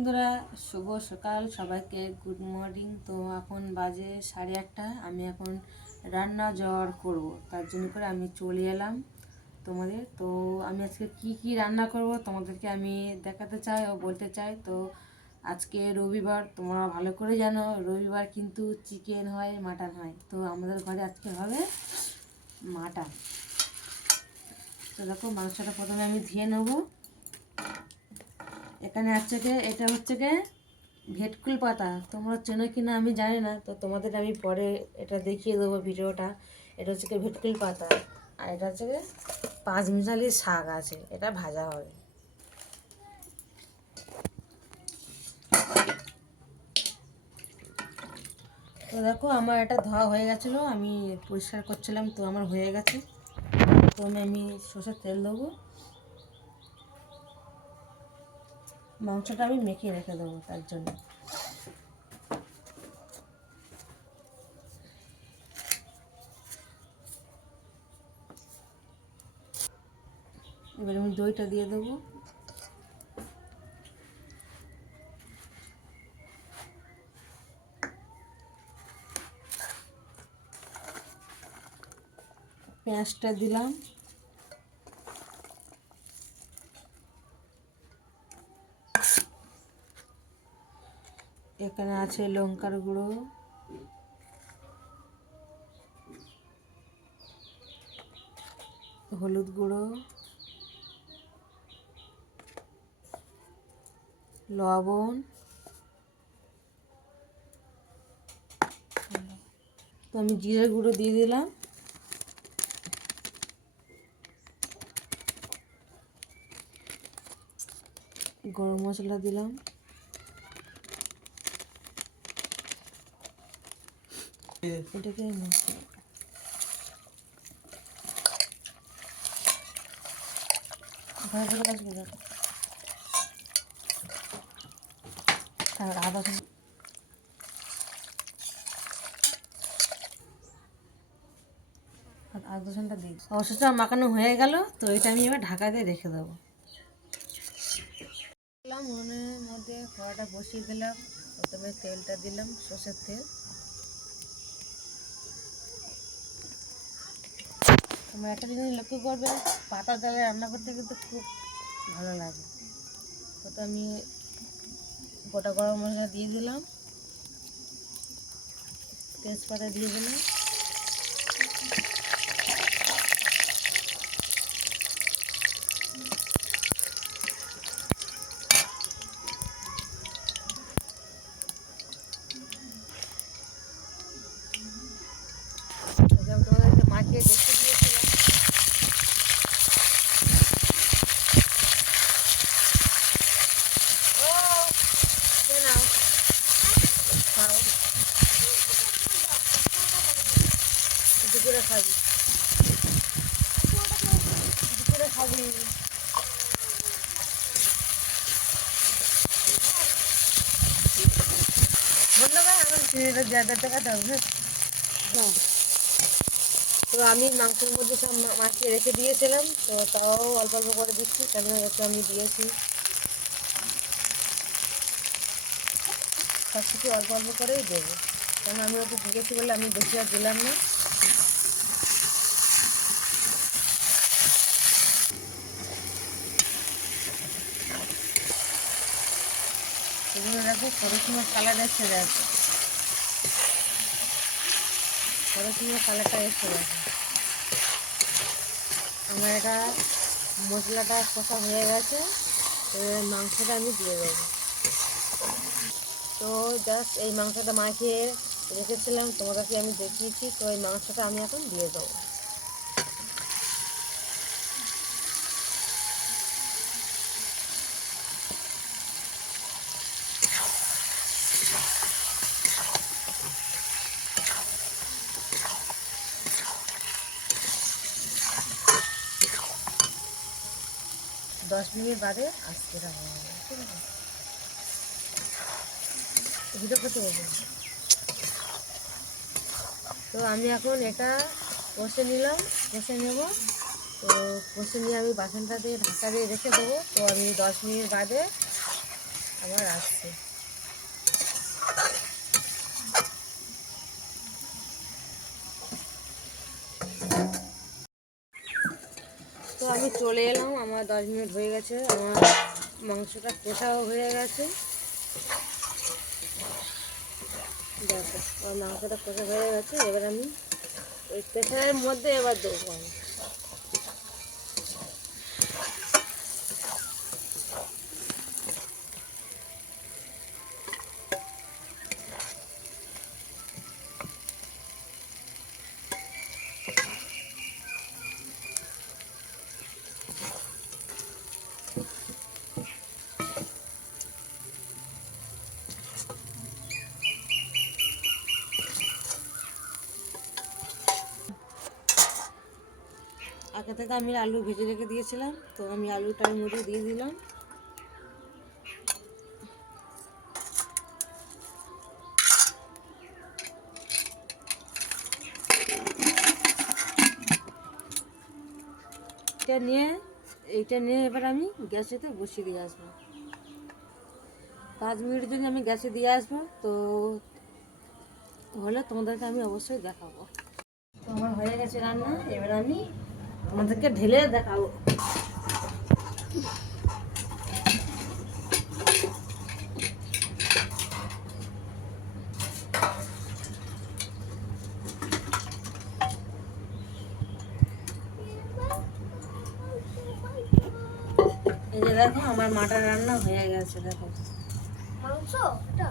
বন্ধুরা, শুভ সকাল সবাইকে, গুড মর্নিং। তো এখন বাজে 8:30। আমি এখন রান্না জোগাড় করব, তার জন্য করে আমি চলে এলাম তোমাদের। তো আমি আজকে কি রান্না করব তোমাদেরকে আমি দেখাতে চাই ও বলতে চাই। তো আজকে রবিবার, তোমরা ভালো করে জানো রবিবার কিন্তু চিকেন হয়, মাটন হয়। তো আমাদের ঘরে আজকে হবে মাটন। তো দেখো, মাংসটা প্রথমে আমি ধুয়ে নেবো। এখানে এটা হচ্ছে ভেটকুল পাতা। তোমরা চেনো কি না আমি জানি না, তো তোমাদের আমি পরে এটা দেখিয়ে দেবো ভিডিওটা। এটা হচ্ছে ভেটকুল পাতা, আর এটা হচ্ছে পাঁচমিশালি শাক আছে, এটা ভাজা হবে। তো দেখো, আমার এটা ধোয়া হয়ে গেছিলো, আমি পরিষ্কার করছিলাম, তো আমার হয়ে গেছে। প্রথমে আমি সরষের তেল দেবো। মাংসটা আমি মেখে রেখে দেবো তার জন্য। এবার আমি দইটা দিয়ে দেবো। পেঁয়াজটা দিলাম। এখানে আছে লঙ্কার গুঁড়ো, হলুদ গুঁড়ো, লবণ। তো আমি জিরে গুঁড়ো দিয়ে দিলাম। গরম মশলা দিলাম। এটাকে আদা রসুনটা দিই। অবশ্যটা মাখানো হয়ে গেল, তো এটা আমি এবার ঢাকা দিয়ে রেখে দেবো। উনুনের মধ্যে কড়াটা বসিয়ে দিলাম। প্রথমে তেলটা দিলাম, সরষের তেল। তোমরা একটা জিনিস লক্ষ্য করবে, পাতা ডালে রান্না করতে কিন্তু খুব ভালো লাগে। তো আমি গোটা গরম মশলা দিয়ে দিলাম, তেজপাতা দিয়ে দিলাম। তোমাদেরকে মাখিয়ে দেখতে দিয়েছিলাম। দুপুরে খাবি, দুপুরে খাবি। ধন্যবাদ। আমার ছেলেটা জায়গা টাকাটা হবে। তো আমি মাংসের মধ্যে সব মাখিয়ে রেখে দিয়েছিলাম, তো তাও অল্প অল্প করে দিচ্ছি, কেন একটু আমি দিয়েছি। সব কিছু অল্প অল্প করেই দেবো, কেন আমি ওকে দিয়েছি বলে আমি বেশি আর দিলাম না। সেগুলো দেখো সরষের কালার এসে গেছে, সরষের কালারটা এসে গেছে। আমার এটা মশলাটা কষা হয়ে গেছে, এবার মাংসটা আমি দিয়ে দেবো। তো জাস্ট এই মাংসটা মাখিয়ে রেখেছিলাম, তোমাদেরকে আমি দেখিয়েছি। তো এই মাংসটা আমি এখন দিয়ে দেবো। দশ মিনিট বাদে আজকে হয়ে যাবে, ঠিক আছে? ভিডিও করতে বলবো। তো আমি এখন এটা কষে নিলাম, কষে নেব। তো কষে নিয়ে আমি বাসনটা দিয়ে ঢাকা দিয়ে রেখে দেবো। তো আমি 10 মিনিট বাদে আবার আসছি। তো আমি চলে এলাম, আমার 10 মিনিট হয়ে গেছে, আমার মাংসটা কষাও হয়ে গেছে। দেখো আমার মাংসটা কষা হয়ে গেছে। এবার আমি ওই প্রেশারের মধ্যে এবার দেবো আমি। আগে থেকে আমি আলু ভেজে রেখে দিয়েছিলাম, তো আমি আলুটার মধ্যে দিয়ে দিলাম। এইটা নিয়ে এবার আমি গ্যাসেতে বসিয়ে দিয়ে আসবো। 5 মিনিট যদি আমি গ্যাসে দিয়ে আসবো, তো হলে তোমাদেরকে আমি অবশ্যই দেখাবো। তো আমার হয়ে গেছে রান্না, এবার আমি তোমাদেরকে ঢেলে দেখাবো। এই যে দেখো আমার মাটন রান্না হয়ে গেছে। দেখো মাংস এটা